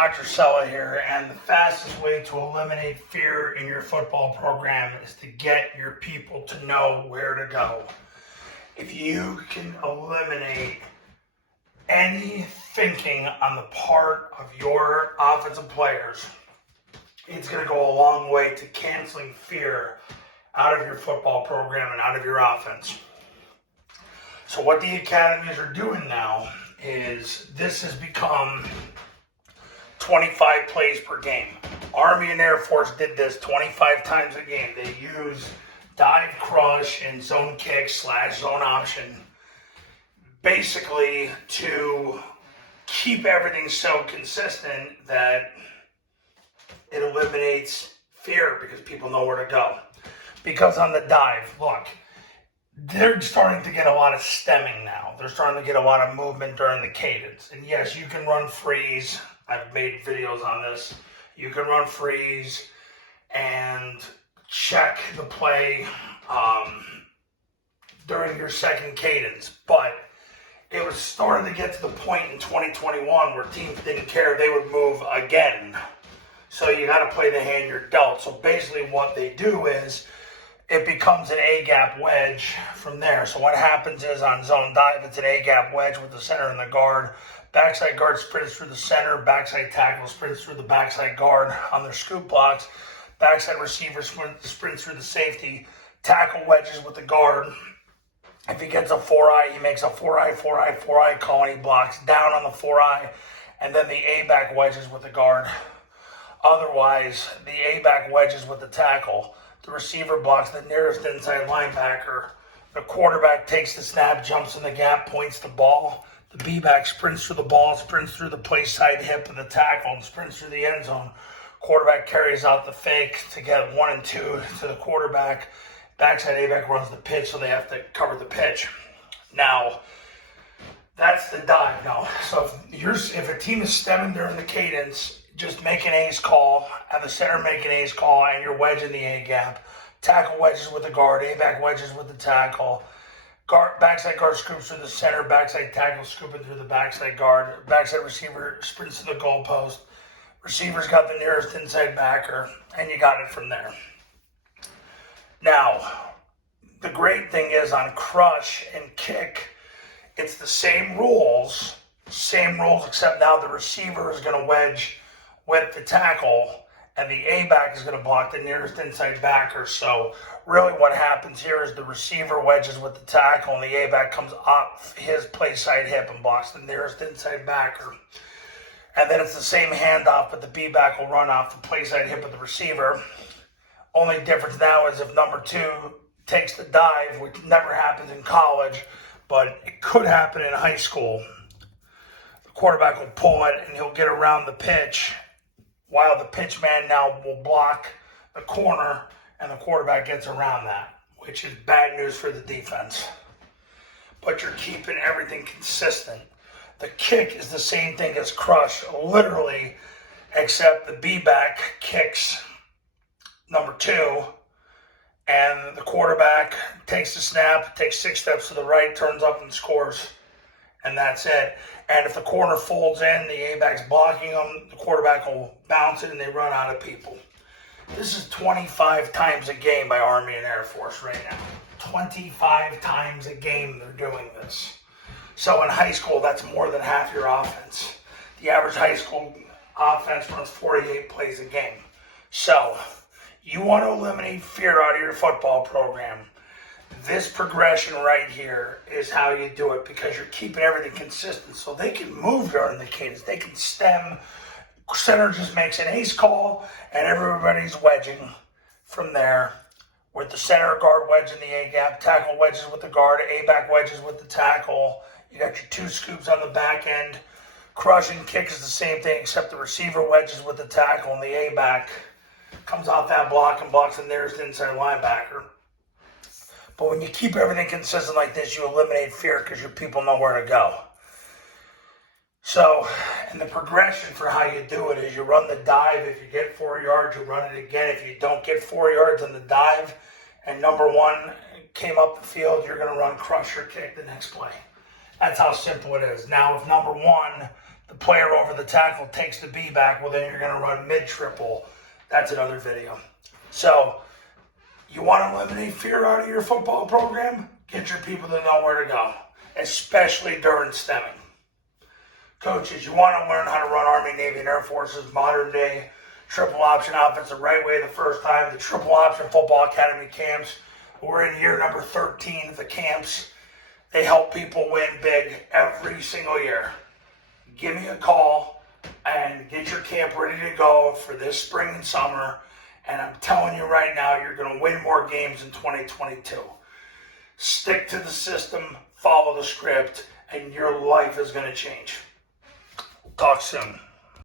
Dr. Sella here, and the fastest way to eliminate fear in your football program is to get your people to know where to go. If you can eliminate any thinking on the part of your offensive players, it's going to go a long way to canceling fear out of your football program and out of your offense. So what the academies are doing now is this has become 25 plays per game. Army and Air Force did this 25 times a game. They use dive, crush, and zone kick / zone option basically to keep everything so consistent that it eliminates fear because people know where to go. Because on the dive, look, they're starting to get a lot of stemming now. They're starting to get a lot of movement during the cadence. And yes, you can run freeze. I've made videos on this. You can run freeze and check the play during your second cadence. But it was starting to get to the point in 2021 where teams didn't care. They would move again. So you got to play the hand you're dealt. So basically what they do is it becomes an A-gap wedge from there. So what happens is on zone dive, it's an A-gap wedge with the center and the guard. Backside guard sprints through the center. Backside tackle sprints through the backside guard on their scoop blocks. Backside receiver sprints through the safety. Tackle wedges with the guard. If he gets a 4-eye, he makes a 4-eye call and he blocks down on the 4-eye. And then the A-back wedges with the guard. Otherwise, the A-back wedges with the tackle. The receiver blocks the nearest inside linebacker. The quarterback takes the snap, jumps in the gap, points the ball. The B-back sprints through the ball, sprints through the play side hip of the tackle, and sprints through the end zone. Quarterback carries out the fake to get 1 and 2 to the quarterback. Backside A-back runs the pitch, so they have to cover the pitch. Now, that's the dive. Now, so if a team is stemming during the cadence, just make an ace call, have the center make an ace call, and you're wedging the A-gap. Tackle wedges with the guard, A-back wedges with the tackle. Backside guard scoops through the center, backside tackle scooping through the backside guard. Backside receiver sprints to the goalpost. Receiver's got the nearest inside backer, and you got it from there. Now, the great thing is on crush and kick, it's the same rules except now the receiver is going to wedge with the tackle, and the A-back is going to block the nearest inside backer. So really what happens here is the receiver wedges with the tackle, and the A-back comes off his play side hip and blocks the nearest inside backer. And then it's the same handoff, but the B-back will run off the play side hip of the receiver. Only difference now is if number 2 takes the dive, which never happens in college, but it could happen in high school. The quarterback will pull it, and he'll get around the pitch, while the pitch man now will block the corner, and the quarterback gets around that, which is bad news for the defense. But you're keeping everything consistent. The kick is the same thing as crush, literally, except the B-back kicks number 2, and the quarterback takes the snap, takes 6 steps to the right, turns up and scores. And that's it. And if the corner folds in, the A-back's blocking them, the quarterback will bounce it, and they run out of people. This is 25 times a game by Army and Air Force right now. 25 times a game they're doing this. So in high school, that's more than half your offense. The average high school offense runs 48 plays a game. So you want to eliminate fear out of your football program. This progression right here is how you do it, because you're keeping everything consistent so they can move during the cadence. They can stem. Center just makes an ace call, and everybody's wedging from there with the center guard wedge in the A-gap, tackle wedges with the guard, A-back wedges with the tackle. You got your 2 scoops on the back end. Crush and kick is the same thing, except the receiver wedges with the tackle, and the A-back comes off that block and blocks the nearest inside linebacker. But when you keep everything consistent like this, you eliminate fear because your people know where to go. So, and the progression for how you do it is you run the dive. If you get 4 yards, you run it again. If you don't get 4 yards on the dive and number 1 came up the field, you're going to run crush or kick the next play. That's how simple it is. Now, if number 1 the player over the tackle takes the B back, well, then you're going to run mid-triple. That's another video. So you want to eliminate fear out of your football program? Get your people to know where to go, especially during stemming. Coaches, you want to learn how to run Army, Navy, and Air Force's modern day triple option offense the right way the first time. The Triple Option Football Academy camps. We're in year number 13 of the camps. They help people win big every single year. Give me a call and get your camp ready to go for this spring and summer. And I'm telling you right now, you're going to win more games in 2022. Stick to the system, follow the script, and your life is going to change. Talk soon.